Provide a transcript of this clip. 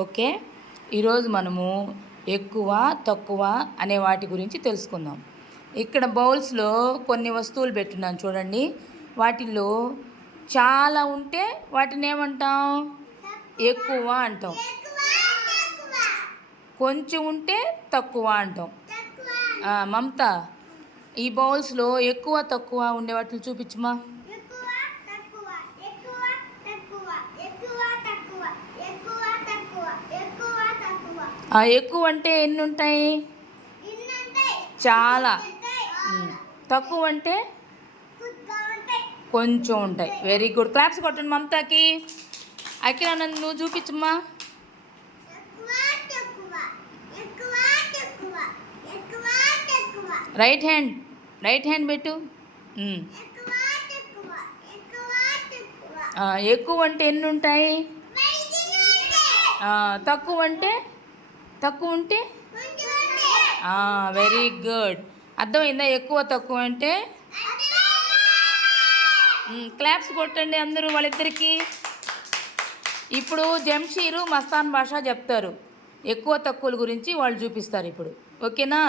Okay, ఈరోజు మనము ఎక్కువ తక్కువ అనే వాటి గురించి తెలుసుకుందాం. ఇక్కడ బౌల్స్లో కొన్ని వస్తువులు పెట్టున్నాను చూడండి. వాటిల్లో చాలా ఉంటే వాటిని ఏమంటాం? ఎక్కువ అంటాం. కొంచెం ఉంటే తక్కువ అంటాం. మమత, ఈ బౌల్స్లో ఎక్కువ తక్కువ ఉండే వాటిని చూపించమా. ఎక్కువ అంటే ఎన్ని ఉంటాయి? చాలా. తక్కువ అంటే కొంచెం ఉంటాయి. వెరీ గుడ్, క్లాప్స్ కొట్టండి మమతాకి. అఖిలానంద్, నువ్వు చూపించమ్మా. రైట్ హ్యాండ్ పెట్టు. ఎక్కువ అంటే ఎన్ని ఉంటాయి? తక్కువ అంటే వెరీ గుడ్, అర్థమైందా? ఎక్కువ తక్కువ అంటే క్లాప్స్ కొట్టండి అందరూ వాళ్ళిద్దరికి. ఇప్పుడు జంషీరు మస్తాన్ భాష చెప్తారు. ఎక్కువ తక్కువల గురించి వాళ్ళు చూపిస్తారు ఇప్పుడు. ఓకేనా?